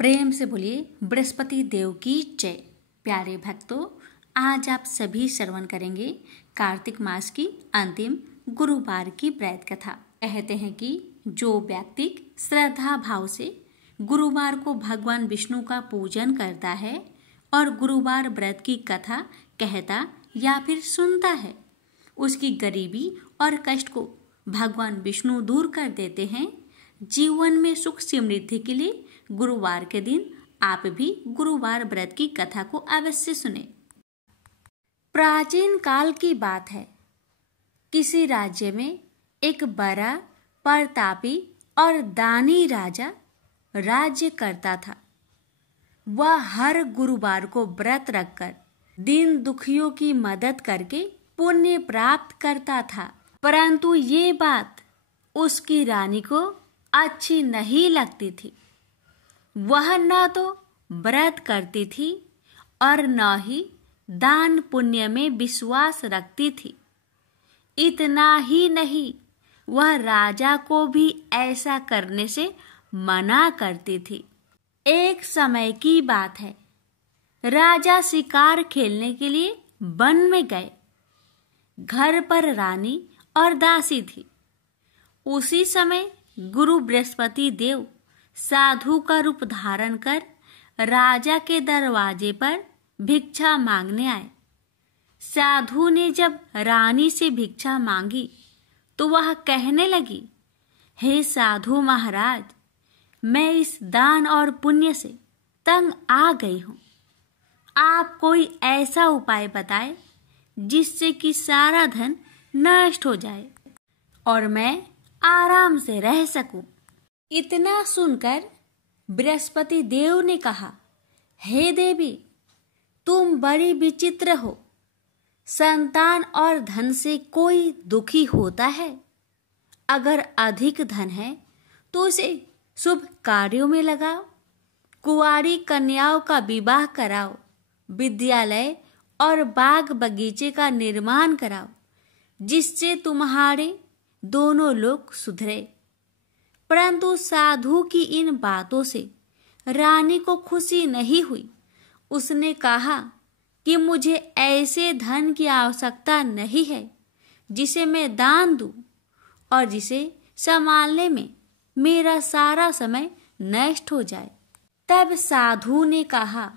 प्रेम से बोलिए बृहस्पति देव की जय। प्यारे भक्तों, आज आप सभी श्रवण करेंगे कार्तिक मास की अंतिम गुरुवार की प्रेत कथा। कहते हैं कि जो व्यक्ति श्रद्धा भाव से गुरुवार को भगवान विष्णु का पूजन करता है और गुरुवार व्रत की कथा कहता या फिर सुनता है, उसकी गरीबी और कष्ट को भगवान विष्णु दूर कर देते हैं। जीवन में सुख समृद्धि के लिए गुरुवार के दिन आप भी गुरुवार व्रत की कथा को अवश्य सुने। प्राचीन काल की बात है। किसी राज्य में एक बड़ा प्रतापी और दानी राजा राज्य करता था। वह हर गुरुवार को व्रत रखकर दीन दुखियों की मदद करके पुण्य प्राप्त करता था। परंतु ये बात उसकी रानी को अच्छी नहीं लगती थी। वह न तो व्रत करती थी और न ही दान पुण्य में विश्वास रखती थी। इतना ही नहीं, वह राजा को भी ऐसा करने से मना करती थी। एक समय की बात है। राजा शिकार खेलने के लिए वन में गए। घर पर रानी और दासी थी। उसी समय गुरु बृहस्पति देव साधु का रूप धारण कर राजा के दरवाजे पर भिक्षा मांगने आए। साधु ने जब रानी से भिक्षा मांगी तो वह कहने लगी, हे साधु महाराज, मैं इस दान और पुण्य से तंग आ गई हूँ। आप कोई ऐसा उपाय बताएं जिससे कि सारा धन नष्ट हो जाए और मैं आराम से रह सकूं। इतना सुनकर बृहस्पति देव ने कहा, हे देवी, तुम बड़ी विचित्र हो। संतान और धन से कोई दुखी होता है। अगर अधिक धन है तो उसे शुभ कार्यों में लगाओ, कुंवारी कन्याओं का विवाह कराओ, विद्यालय और बाग बगीचे का निर्माण कराओ, जिससे तुम्हारे दोनों लोग सुधरे। परंतु साधु की इन बातों से रानी को खुशी नहीं हुई। उसने कहा कि मुझे ऐसे धन की आवश्यकता नहीं है जिसे मैं दान दूं और जिसे संभालने में मेरा सारा समय नष्ट हो जाए। तब साधु ने कहा,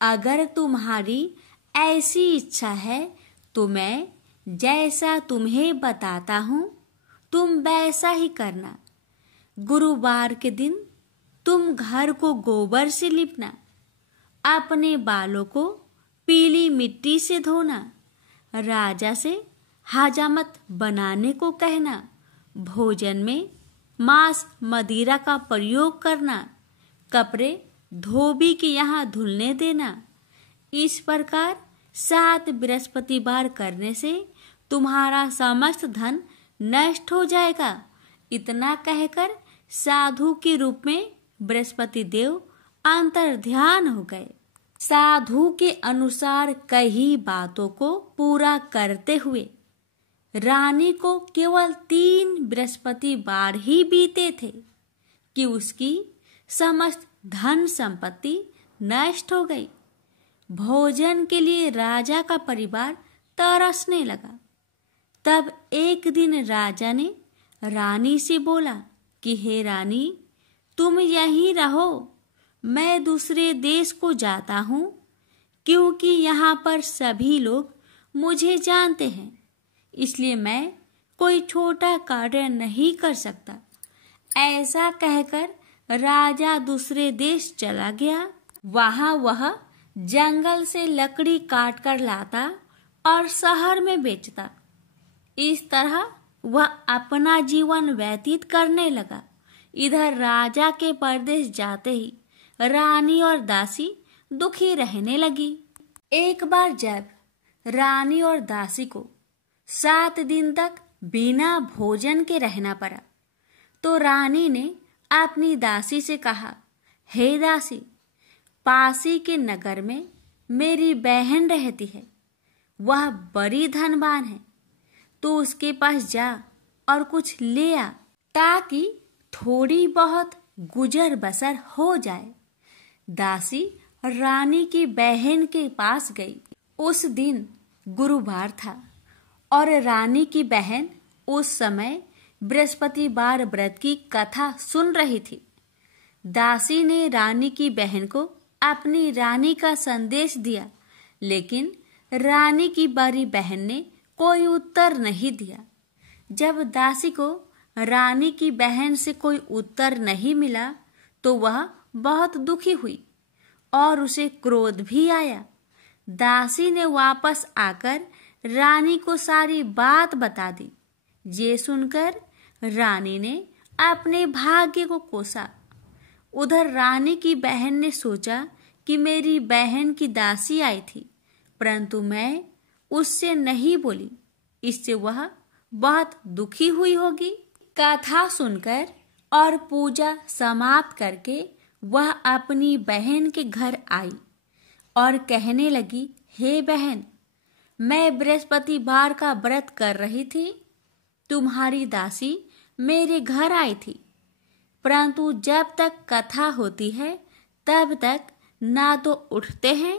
अगर तुम्हारी ऐसी इच्छा है तो मैं जैसा तुम्हें बताता हूं तुम वैसा ही करना। गुरुवार के दिन तुम घर को गोबर से लिपना, अपने बालों को पीली मिट्टी से धोना, राजा से हजामत बनाने को कहना, भोजन में मांस मदिरा का प्रयोग करना, कपड़े धोबी के यहाँ धुलने देना। इस प्रकार 7 बृहस्पतिवार करने से तुम्हारा समस्त धन नष्ट हो जाएगा। इतना कहकर साधु के रूप में बृहस्पति देव अंतर ध्यान हो गए। साधु के अनुसार कई बातों को पूरा करते हुए रानी को केवल 3 बृहस्पतिवार ही बीते थे कि उसकी समस्त धन संपत्ति नष्ट हो गई। भोजन के लिए राजा का परिवार तरसने लगा। तब एक दिन राजा ने रानी से बोला कि हे रानी, तुम यहीं रहो, मैं दूसरे देश को जाता हूँ, क्योंकि यहाँ पर सभी लोग मुझे जानते हैं, इसलिए मैं कोई छोटा कार्य नहीं कर सकता। ऐसा कहकर राजा दूसरे देश चला गया। वहाँ वह जंगल से लकड़ी काट कर लाता और शहर में बेचता। इस तरह वह अपना जीवन व्यतीत करने लगा। इधर राजा के परदेश जाते ही रानी और दासी दुखी रहने लगी। एक बार जब रानी और दासी को 7 दिन तक बिना भोजन के रहना पड़ा तो रानी ने अपनी दासी से कहा, हे दासी, पासी के नगर में मेरी बहन रहती है। वह बड़ी धनवान है, तो उसके पास जा और कुछ ले आ, ताकि थोड़ी बहुत गुजर बसर हो जाए। दासी रानी की बहन के पास गई। उस दिन गुरुवार था और रानी की बहन उस समय बृहस्पतिवार व्रत की कथा सुन रही थी। दासी ने रानी की बहन को अपनी रानी का संदेश दिया, लेकिन रानी की बड़ी बहन ने कोई उत्तर नहीं दिया। जब दासी को रानी की बहन से कोई उत्तर नहीं मिला तो वह बहुत दुखी हुई और उसे क्रोध भी आया। दासी ने वापस आकर रानी को सारी बात बता दी। ये सुनकर रानी ने अपने भाग्य को कोसा। उधर रानी की बहन ने सोचा कि मेरी बहन की दासी आई थी, परंतु मैं उससे नहीं बोली, इससे वह बहुत दुखी हुई होगी। कथा सुनकर और पूजा समाप्त करके वह अपनी बहन के घर आई और कहने लगी, हे बहन, मैं बृहस्पतिवार का व्रत कर रही थी। तुम्हारी दासी मेरे घर आई थी, परंतु जब तक कथा होती है तब तक ना तो उठते हैं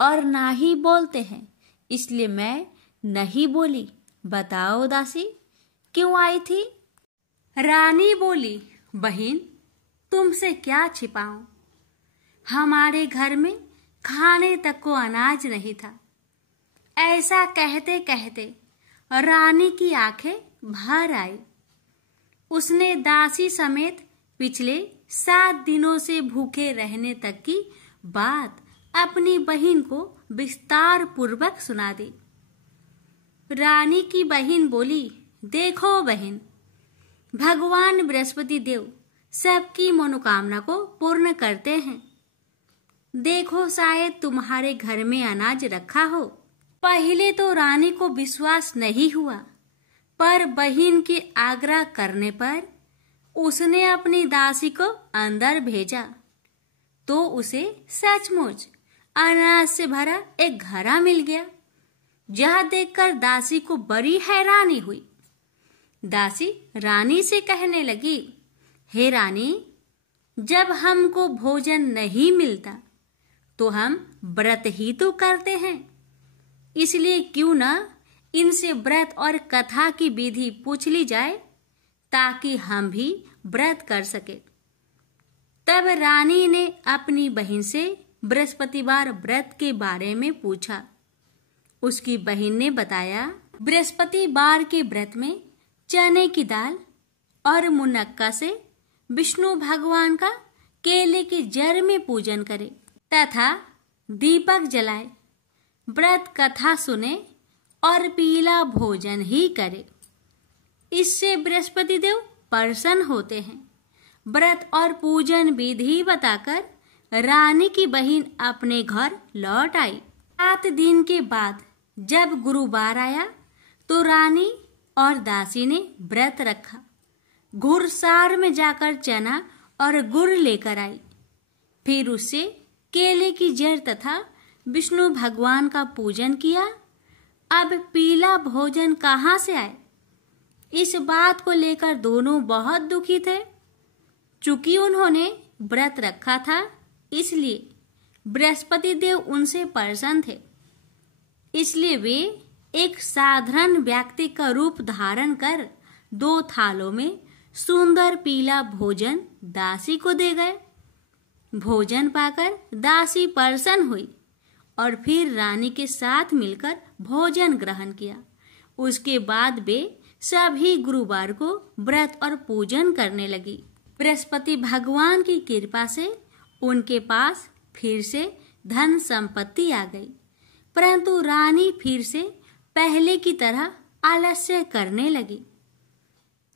और ना ही बोलते हैं, इसलिए मैं नहीं बोली। बताओ दासी, क्यों आई थी? रानी बोली, बहन, तुमसे क्या छिपाऊं? हमारे घर में खाने तक को अनाज नहीं था। ऐसा कहते कहते रानी की आंखें भर आई। उसने दासी समेत पिछले 7 दिनों से भूखे रहने तक की बात अपनी बहन को विस्तार पूर्वक सुना दी। रानी की बहन बोली, देखो बहन, भगवान बृहस्पति देव सबकी मनोकामना को पूर्ण करते हैं। देखो, शायद तुम्हारे घर में अनाज रखा हो। पहले तो रानी को विश्वास नहीं हुआ, पर बहन के आग्रह करने पर उसने अपनी दासी को अंदर भेजा तो उसे सचमुच अनाज से भरा एक घड़ा मिल गया। यह देखकर दासी को बड़ी हैरानी हुई। दासी रानी से कहने लगी, हे रानी, जब हमको भोजन नहीं मिलता तो हम व्रत ही तो करते हैं, इसलिए क्यों ना इनसे व्रत और कथा की विधि पूछ ली जाए ताकि हम भी व्रत कर सके। तब रानी ने अपनी बहन से बृहस्पतिवार व्रत के बारे में पूछा। उसकी बहन ने बताया, बृहस्पतिवार के व्रत में चने की दाल और मुनक्का से विष्णु भगवान का केले के जड़ में पूजन करे तथा दीपक जलाए, व्रत कथा सुने और पीला भोजन ही करे। इससे बृहस्पति देव प्रसन्न होते हैं। व्रत और पूजन विधि बताकर रानी की बहन अपने घर लौट आई। 7 दिन के बाद जब गुरुवार आया तो रानी और दासी ने व्रत रखा। घुड़सार में जाकर चना और गुड़ लेकर आई। फिर उससे केले की जड़ तथा विष्णु भगवान का पूजन किया। अब पीला भोजन कहाँ से आए? इस बात को लेकर दोनों बहुत दुखी थे। चूंकि उन्होंने व्रत रखा था, इसलिए बृहस्पति देव उनसे प्रसन्न थे। इसलिए वे एक साधारण व्यक्ति का रूप धारण कर 2 थालों में सुंदर पीला भोजन दासी को दे गए। भोजन पाकर दासी प्रसन्न हुई और फिर रानी के साथ मिलकर भोजन ग्रहण किया। उसके बाद वे सभी गुरुवार को व्रत और पूजन करने लगी। बृहस्पति भगवान की कृपा से उनके पास फिर से धन संपत्ति आ गई, परंतु रानी फिर से पहले की तरह आलस्य करने लगी।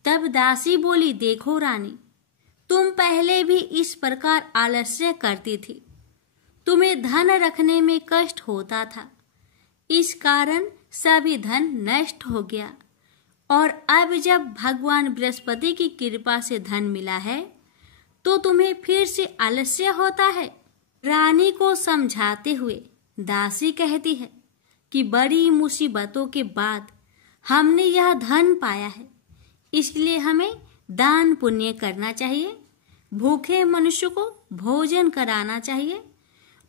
तब दासी बोली, देखो रानी, तुम पहले भी इस प्रकार आलस्य करती थी। तुम्हें धन रखने में कष्ट होता था, इस कारण सभी धन नष्ट हो गया, और अब जब भगवान बृहस्पति की कृपा से धन मिला है तो तुम्हें फिर से आलस्य होता है। रानी को समझाते हुए दासी कहती है कि बड़ी मुसीबतों के बाद हमने यह धन पाया है, इसलिए हमें दान पुण्य करना चाहिए। भूखे मनुष्य को भोजन कराना चाहिए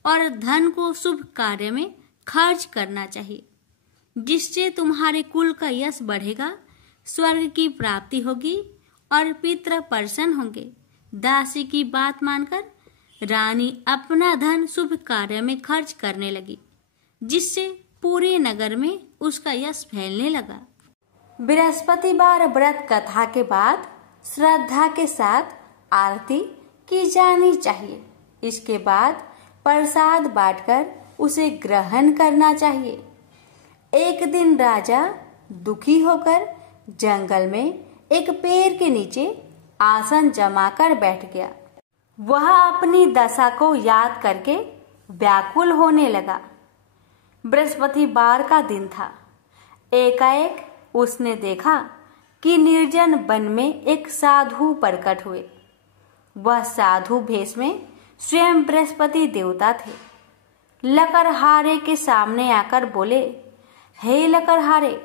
और धन को शुभ कार्य में खर्च करना चाहिए, जिससे तुम्हारे कुल का यश बढ़ेगा, स्वर्ग की प्राप्ति होगी और पितृ प्रसन्न होंगे। दासी की बात मानकर रानी अपना धन शुभ कार्य में खर्च करने लगी, जिससे पूरे नगर में उसका यश फैलने लगा। बृहस्पतिवार व्रत कथा के बाद श्रद्धा के साथ आरती की जानी चाहिए। इसके बाद प्रसाद बांटकर उसे ग्रहण करना चाहिए। एक दिन राजा दुखी होकर जंगल में एक पेड़ के नीचे आसन जमाकर बैठ गया। वह अपनी दशा को याद करके व्याकुल होने लगा। बृहस्पतिवार का दिन था। एकाएक उसने देखा कि निर्जन वन में एक साधु प्रकट हुए। वह साधु भेष में स्वयं बृहस्पति देवता थे। लकड़हारे के सामने आकर बोले, हे लकड़हारे,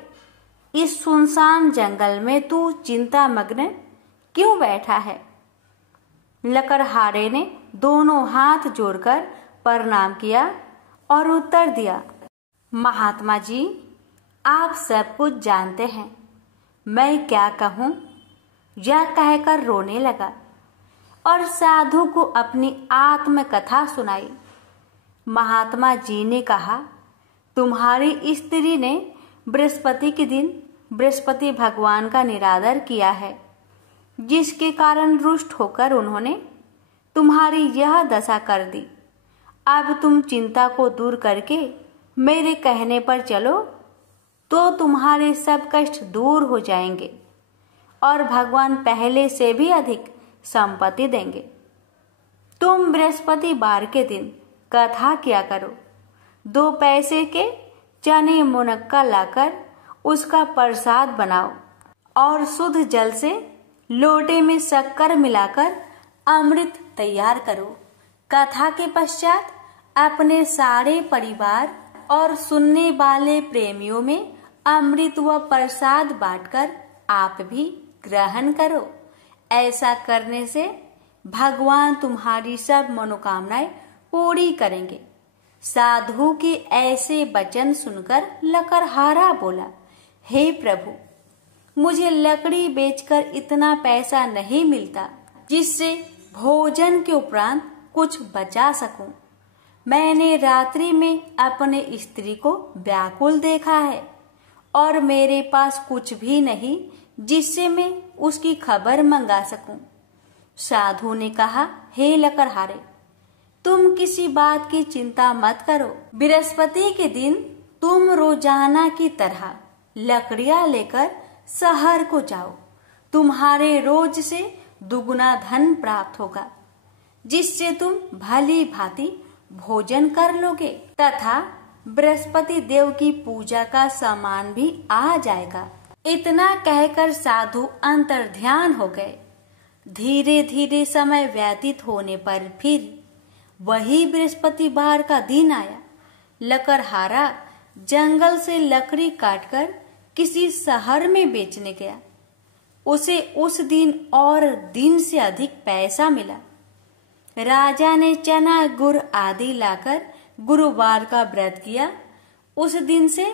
इस सुनसान जंगल में तू चिंता मग्न क्यों बैठा है? लकड़हारे ने दोनों हाथ जोड़कर प्रणाम किया और उत्तर दिया, महात्मा जी, आप सब कुछ जानते हैं, मैं क्या कहूँ? यह कहकर रोने लगा और साधु को अपनी आत्मकथा सुनाई। महात्मा जी ने कहा, तुम्हारी स्त्री ने बृहस्पति के दिन बृहस्पति भगवान का निरादर किया है, जिसके कारण रुष्ट होकर उन्होंने तुम्हारी यह दशा कर दी। अब तुम चिंता को दूर करके मेरे कहने पर चलो तो तुम्हारे सब कष्ट दूर हो जाएंगे और भगवान पहले से भी अधिक संपत्ति देंगे। तुम बृहस्पतिवार के दिन कथा किया करो। 2 पैसे के चने मुनक्का लाकर उसका प्रसाद बनाओ और शुद्ध जल से लोटे में शक्कर मिलाकर अमृत तैयार करो। कथा के पश्चात अपने सारे परिवार और सुनने वाले प्रेमियों में अमृत व प्रसाद बांटकर आप भी ग्रहण करो। ऐसा करने से भगवान तुम्हारी सब मनोकामनाएं पूरी करेंगे। साधु के ऐसे वचन सुनकर लकड़हारा बोला, हे प्रभु, मुझे लकड़ी बेचकर इतना पैसा नहीं मिलता जिससे भोजन के उपरांत कुछ बचा सकूं। मैंने रात्रि में अपने स्त्री को व्याकुल देखा है और मेरे पास कुछ भी नहीं जिससे मैं उसकी खबर मंगा सकूं। साधु ने कहा, हे लकड़हारे, तुम किसी बात की चिंता मत करो। बृहस्पति के दिन तुम रोजाना की तरह लकड़ियां लेकर शहर को जाओ। तुम्हारे रोज से दुगुना धन प्राप्त होगा, जिससे तुम भली भांति भोजन कर लोगे तथा बृहस्पति देव की पूजा का सामान भी आ जाएगा। इतना कहकर साधु अंतर्ध्यान हो गए। धीरे धीरे समय व्यतीत होने पर फिर वही बृहस्पतिवार का दिन आया। लकड़हारा जंगल से लकड़ी काटकर किसी शहर में बेचने गया। उसे उस दिन और दिन से अधिक पैसा मिला। राजा ने चना गुड़ आदि लाकर गुरुवार का व्रत किया। उस दिन से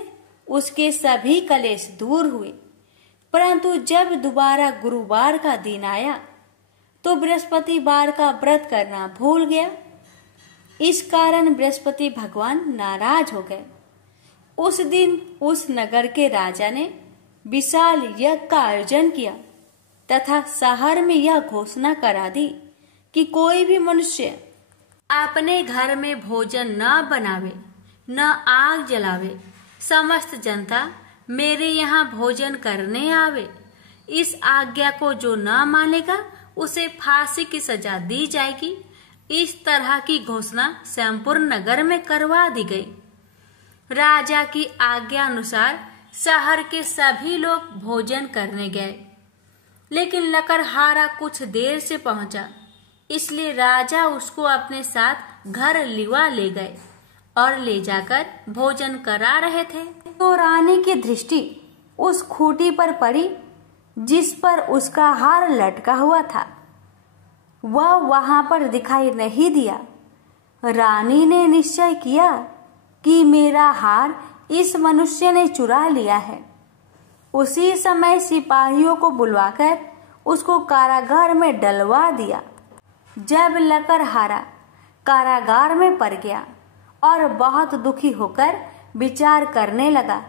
उसके सभी कलेश दूर हुए। परंतु जब दोबारा गुरुवार का दिन आया तो बृहस्पतिवार का व्रत करना भूल गया। इस कारण बृहस्पति भगवान नाराज हो गए। उस दिन उस नगर के राजा ने विशाल यज्ञ का आयोजन किया तथा शहर में यह घोषणा करा दी कि कोई भी मनुष्य अपने घर में भोजन न बनावे, न आग जलावे। समस्त जनता मेरे यहाँ भोजन करने आवे। इस आज्ञा को जो न मानेगा उसे फांसी की सजा दी जाएगी। इस तरह की घोषणा संपूर्ण नगर में करवा दी गई। राजा की आज्ञा अनुसार शहर के सभी लोग भोजन करने गए, लेकिन लकड़हारा कुछ देर से पहुंचा, इसलिए राजा उसको अपने साथ घर लिवा ले गए और ले जाकर भोजन करा रहे थे तो रानी की दृष्टि उस खूंटी पर पड़ी जिस पर उसका हार लटका हुआ था। वह वहां पर दिखाई नहीं दिया। रानी ने निश्चय किया कि मेरा हार इस मनुष्य ने चुरा लिया है। उसी समय सिपाहियों को बुलवाकर उसको कारागार में डलवा दिया। जब लकड़हारा कारागार में पड़ गया और बहुत दुखी होकर विचार करने लगा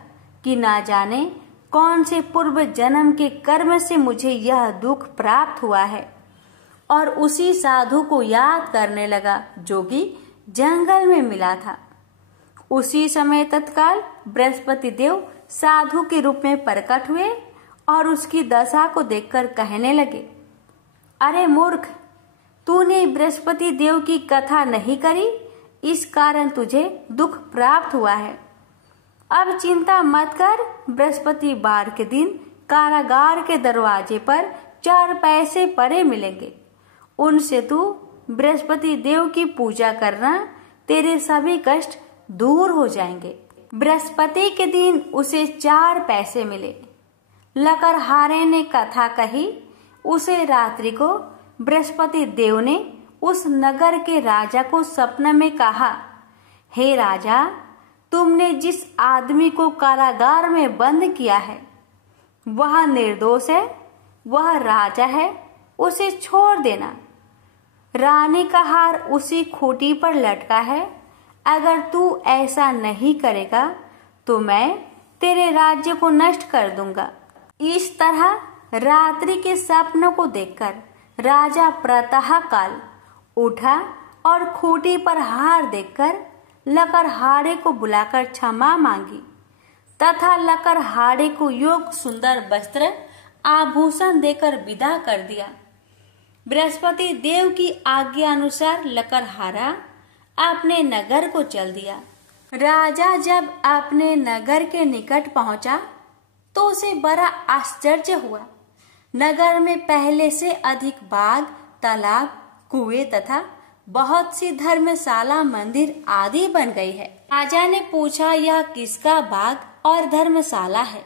कि ना जाने कौन से पूर्व जन्म के कर्म से मुझे यह दुख प्राप्त हुआ है, और उसी साधु को याद करने लगा जो कि जंगल में मिला था। उसी समय तत्काल बृहस्पति देव साधु के रूप में प्रकट हुए और उसकी दशा को देखकर कहने लगे, अरे मूर्ख, तूने बृहस्पति देव की कथा नहीं करी, इस कारण तुझे दुख प्राप्त हुआ है। अब चिंता मत कर, बृहस्पतिवार के दिन कारागार के दरवाजे पर 4 पैसे पड़े मिलेंगे। उनसे तू बृहस्पति देव की पूजा करना, तेरे सभी कष्ट दूर हो जाएंगे। बृहस्पति के दिन उसे 4 पैसे मिले। लकड़हारे ने कथा कही। उसे रात्रि को बृहस्पति देव ने उस नगर के राजा को सपने में कहा, हे राजा, तुमने जिस आदमी को कारागार में बंद किया है वह निर्दोष है, वह राजा है, उसे छोड़ देना। रानी का हार उसी खूंटी पर लटका है। अगर तू ऐसा नहीं करेगा तो मैं तेरे राज्य को नष्ट कर दूंगा। इस तरह रात्रि के सपनों को देखकर राजा प्रातः काल उठा और खूंटी पर हार देखकर लकड़हारे को बुलाकर क्षमा मांगी तथा लकड़हारे को योग सुंदर वस्त्र आभूषण देकर विदा कर दिया। बृहस्पति देव की आज्ञा अनुसार लकड़हारा अपने नगर को चल दिया। राजा जब अपने नगर के निकट पहुंचा तो उसे बड़ा आश्चर्य हुआ। नगर में पहले से अधिक बाग, तालाब, कुएं तथा बहुत सी धर्मशाला, मंदिर आदि बन गई है। राजा ने पूछा, यह किसका बाग और धर्मशाला है?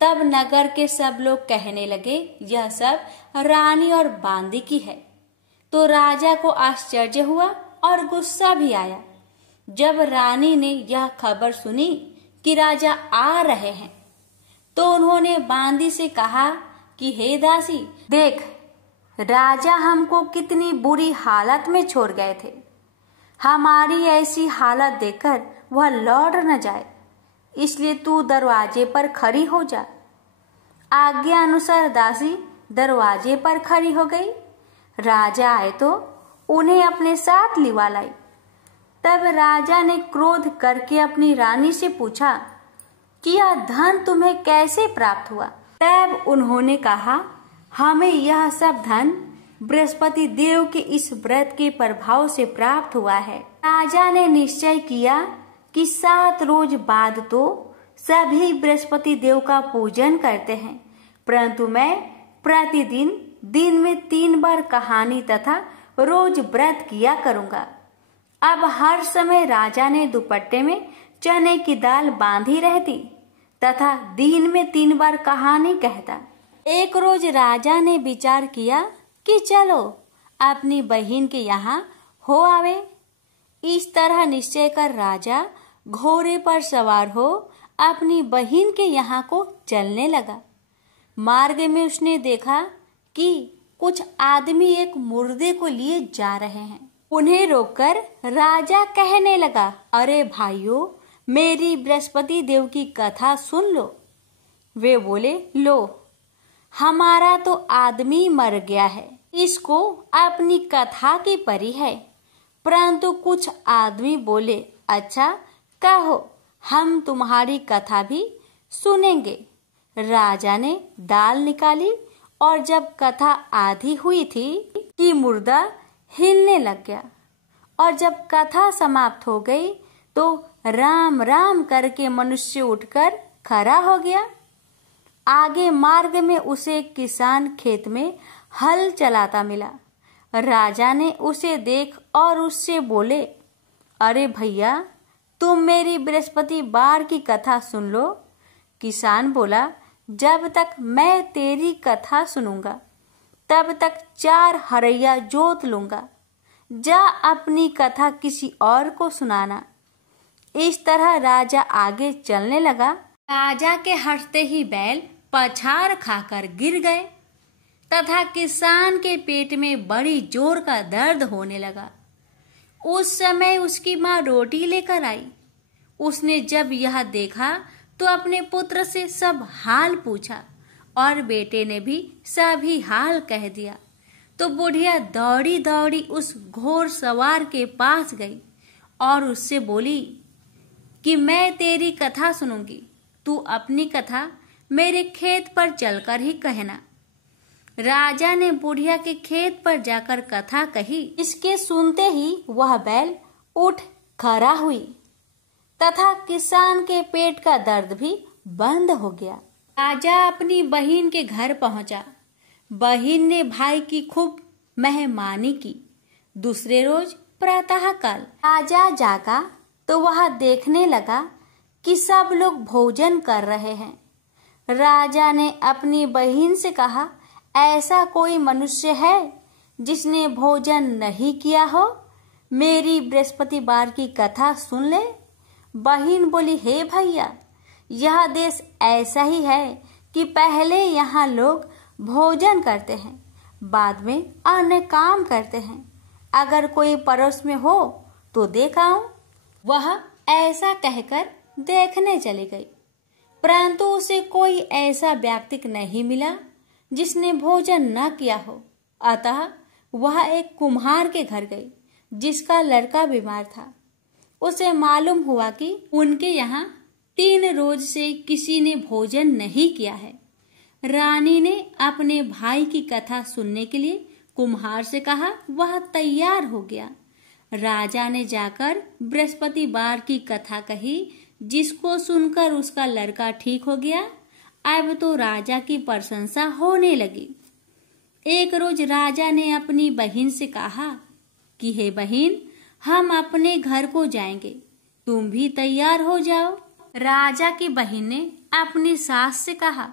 तब नगर के सब लोग कहने लगे, यह सब रानी और बांदी की है। तो राजा को आश्चर्य हुआ और गुस्सा भी आया। जब रानी ने यह खबर सुनी कि राजा आ रहे हैं तो उन्होंने बांदी से कहा कि हे दासी, देख, राजा हमको कितनी बुरी हालत में छोड़ गए थे। हमारी ऐसी हालत देखकर वह लौट न जाए, इसलिए तू दरवाजे पर खड़ी हो जा। आज्ञा अनुसार दासी दरवाजे पर खड़ी हो गई। राजा आए तो उन्हें अपने साथ लिवा लाई। तब राजा ने क्रोध करके अपनी रानी से पूछा कि यह धन तुम्हें कैसे प्राप्त हुआ? तब उन्होंने कहा, हमें यह सब धन बृहस्पति देव के इस व्रत के प्रभाव से प्राप्त हुआ है। राजा ने निश्चय किया कि 7 रोज बाद तो सभी बृहस्पति देव का पूजन करते हैं, परंतु मैं प्रतिदिन दिन में 3 बार कहानी तथा रोज व्रत किया करूंगा। अब हर समय राजा ने दुपट्टे में चने की दाल बांधी रहती तथा दिन में 3 बार कहानी कहता। एक रोज राजा ने विचार किया कि चलो अपनी बहन के यहाँ हो आवे। इस तरह निश्चय कर राजा घोड़े पर सवार हो अपनी बहन के यहाँ को चलने लगा। मार्ग में उसने देखा कि कुछ आदमी एक मुर्दे को लिए जा रहे हैं। उन्हें रोककर राजा कहने लगा, अरे भाइयों, मेरी बृहस्पति देव की कथा सुन लो। वे बोले, लो, हमारा तो आदमी मर गया है, इसको अपनी कथा की परी है। परंतु कुछ आदमी बोले, अच्छा कहो, हम तुम्हारी कथा भी सुनेंगे। राजा ने दाल निकाली और जब कथा आधी हुई थी कि मुर्दा हिलने लग गया, और जब कथा समाप्त हो गई तो राम राम करके मनुष्य उठकर खड़ा हो गया। आगे मार्ग में उसे एक किसान खेत में हल चलाता मिला। राजा ने उसे देख और उससे बोले, अरे भैया, तुम मेरी बृहस्पतिवार की कथा सुन लो। किसान बोला, जब तक मैं तेरी कथा सुनूंगा तब तक 4 हरैया जोत लूंगा। जा अपनी कथा किसी और को सुनाना। इस तरह राजा आगे चलने लगा। राजा के हंसते ही बैल पछाड़ खाकर गिर गए तथा किसान के पेट में बड़ी जोर का दर्द होने लगा। उस समय उसकी माँ रोटी लेकर आई। उसने जब यह देखा तो अपने पुत्र से सब हाल पूछा और बेटे ने भी सभी हाल कह दिया। तो बुढ़िया दौड़ी दौड़ी उस घोड़ सवार के पास गई और उससे बोली कि मैं तेरी कथा सुनूंगी, तू अपनी कथा मेरे खेत पर चलकर ही कहना। राजा ने बुढ़िया के खेत पर जाकर कथा कही। इसके सुनते ही वह बैल उठ खड़ा हुई तथा किसान के पेट का दर्द भी बंद हो गया। राजा अपनी बहन के घर पहुंचा। बहन ने भाई की खूब मेहमानी की। दूसरे रोज प्रातःकाल राजा जागा तो वह देखने लगा कि सब लोग भोजन कर रहे हैं। राजा ने अपनी बहन से कहा, ऐसा कोई मनुष्य है जिसने भोजन नहीं किया हो? मेरी बृहस्पतिवार की कथा सुन ले। बहन बोली, हे भैया, यह देश ऐसा ही है कि पहले यहाँ लोग भोजन करते हैं, बाद में अन्य काम करते हैं। अगर कोई पड़ोस में हो तो देख आऊं। वह ऐसा कहकर देखने चली गई, परंतु उसे कोई ऐसा व्यक्ति नहीं मिला जिसने भोजन न किया हो। अतः वह एक कुम्हार के घर गई जिसका लड़का बीमार था। उसे मालूम हुआ कि उनके यहाँ 3 रोज से किसी ने भोजन नहीं किया है। रानी ने अपने भाई की कथा सुनने के लिए कुम्हार से कहा। वह तैयार हो गया। राजा ने जाकर बृहस्पतिवार की कथा कही, जिसको सुनकर उसका लड़का ठीक हो गया। अब तो राजा की प्रशंसा होने लगी। एक रोज राजा ने अपनी बहन से कहा कि हे बहन, हम अपने घर को जाएंगे, तुम भी तैयार हो जाओ। राजा की बहन ने अपनी सास से कहा।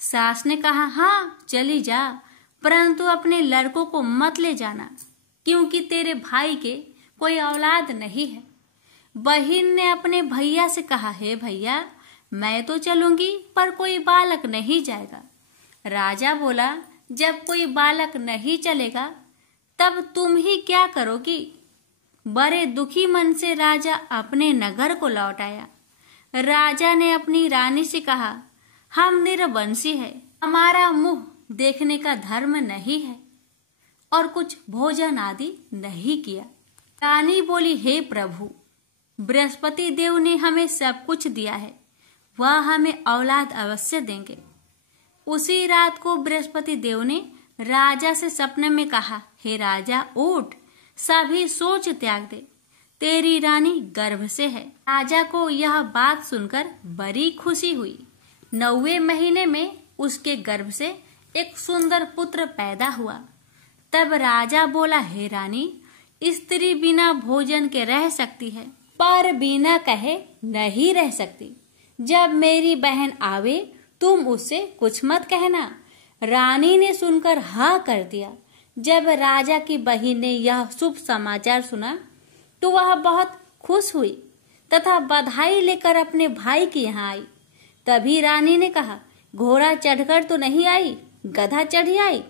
सास ने कहा, हाँ चली जा, परंतु अपने लड़कों को मत ले जाना, क्योंकि तेरे भाई के कोई औलाद नहीं है। बहन ने अपने भैया से कहा, हे भैया, मैं तो चलूंगी पर कोई बालक नहीं जाएगा। राजा बोला, जब कोई बालक नहीं चलेगा तब तुम ही क्या करोगी? बड़े दुखी मन से राजा अपने नगर को लौट आया। राजा ने अपनी रानी से कहा, हम निरवंशी है, हमारा मुंह देखने का धर्म नहीं है और कुछ भोजन आदि नहीं किया। रानी बोली, हे प्रभु, बृहस्पति देव ने हमें सब कुछ दिया है, वह हमें औलाद अवश्य देंगे। उसी रात को बृहस्पति देव ने राजा से सपने में कहा, हे राजा, उठ, सभी सोच त्याग दे, तेरी रानी गर्भ से है। राजा को यह बात सुनकर बड़ी खुशी हुई। 9वें महीने में उसके गर्भ से एक सुंदर पुत्र पैदा हुआ। तब राजा बोला, हे रानी, स्त्री बिना भोजन के रह सकती है, पर बिना कहे नहीं रह सकती। जब मेरी बहन आवे तुम उससे कुछ मत कहना। रानी ने सुनकर हाँ कर दिया। जब राजा की बहन ने यह शुभ समाचार सुना तो वह बहुत खुश हुई तथा बधाई लेकर अपने भाई के यहाँ आई। तभी रानी ने कहा, घोड़ा चढ़कर तो नहीं आई, गधा चढ़ी आई।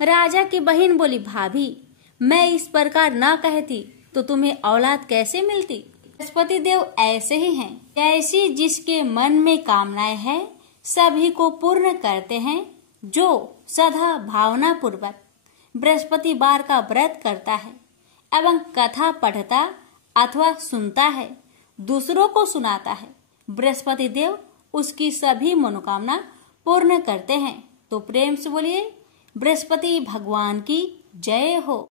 राजा की बहन बोली, भाभी, मैं इस प्रकार न कहती तो तुम्हें औलाद कैसे मिलती? बृहस्पति देव ऐसे ही हैं, जैसी जिसके मन में कामनाएं हैं सभी को पूर्ण करते हैं। जो सदा भावना पूर्वक बृहस्पतिवार का व्रत करता है एवं कथा पढ़ता अथवा सुनता है, दूसरों को सुनाता है, बृहस्पति देव उसकी सभी मनोकामना पूर्ण करते हैं। तो प्रेम से बोलिए, बृहस्पति भगवान की जय हो।